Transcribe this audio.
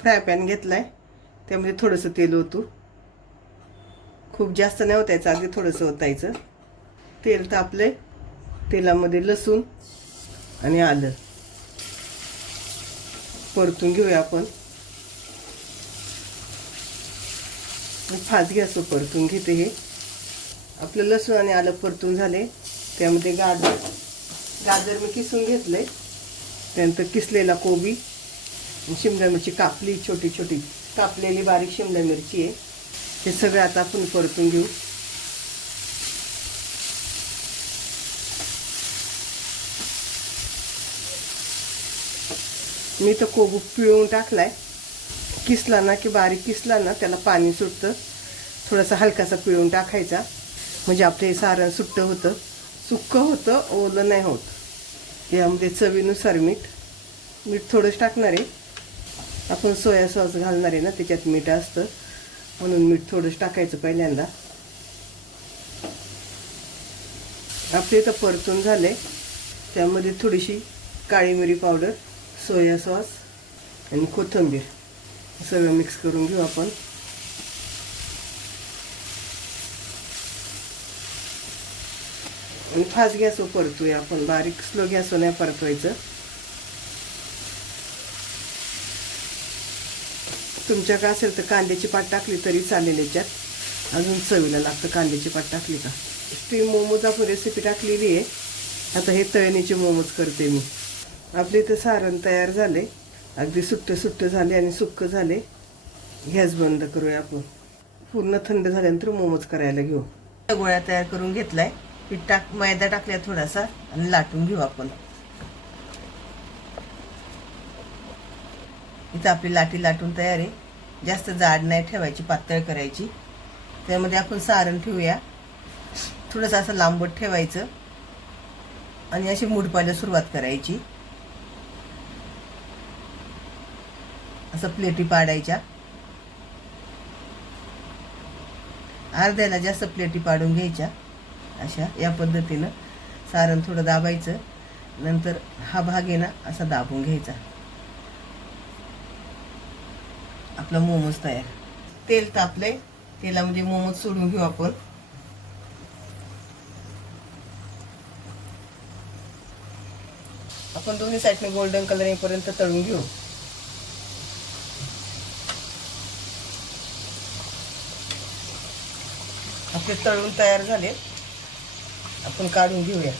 Fry pan घेतलाय, त्यामध्ये थोडंसं तेल ओतू. खूप जास्त नाही ओतायचं, अगदी थोडंसं ओतायचं. तेल तापलंय, तेलामध्ये लसूण आणि आलं परतून घेऊया आपण. फास्ट गॅसवर परतून घेते. हे आपलं लसूण आणि आलं परतून झाले. त्यामध्ये गाजर मी किसून घेतले. त्यानंतर किसलेला कोबी, शिमला मिरची कापली, छोटी छोटी कापलेली बारीक शिमला मिरची आहे. हे सगळं आता आपण परतून घेऊ. मी तर कोबी पिळून टाकलाय. किसला ना की बारीक किसला ना त्याला पाणी सुटतं. थोडासा हलकासा पिळून टाकायचा म्हणजे आपलं हे सारण सुट्टं होतं, सुक्कं होतं, ओलं नाही होत. यामध्ये चवीनुसार मीठ थोडंच टाकणार आहे. आपण सोया सॉस घालणार आहे ना, त्याच्यात मीठ असतं म्हणून मीठ थोडंच टाकायचं पहिल्यांदा. आपले तर परतून झाले. त्यामध्ये थोडीशी काळी मिरी पावडर, सोया सॉस आणि कोथिंबीर सगळं मिक्स करून घेऊ आपण. आणि फास्ट गॅसवर परतूया आपण, बारीक स्लो गॅसवर नाही परतवायचं. तुमच्याकडे असेल तर कांद्याची पात टाकली तरी चालेल. याच्यात अजून चवीला लागतं कांद्याची पात टाकली का. स्टीम मोमोज आपण रेसिपी टाकलेली आहे. आता हे तळणीचे मोमोज करते मी. आपले इथं सारण तयार झाले, अगदी सुट्ट झाले आणि सुक्क झाले. गॅस बंद करूया आपण. पूर्ण थंड झाल्यानंतर मोमोज करायला घेऊ. गोळ्या तयार करून घेतलाय. मैदा टाकलाय थोडासा आणि लाटून घेऊ आपण. इथं आपली लाटी लाटून तयार आहे. जास्त जाड नाही ठेवायची, पातळ करायची. त्यामध्ये आपण सारण ठेवूया. थोडंसं असं लांबट ठेवायचं आणि अशी मुडपायला सुरुवात करायची. असं प्लेटी पाडायच्या. अर्ध्याला जास्त प्लेटी पाडून घ्यायच्या. अशा या पद्धतीनं सारण थोडं दाबायचं. नंतर हा भाग आहे ना असा दाबून घ्यायचा. आपला मोमोज तयार. तेल तापले, तेलामध्ये मोमोज सोडून घेऊ आपण. आपण दोन्ही साईडने गोल्डन कलर येईपर्यंत तळून घेऊ. आपले तळून तयार झाले, आपण काढून घेऊया.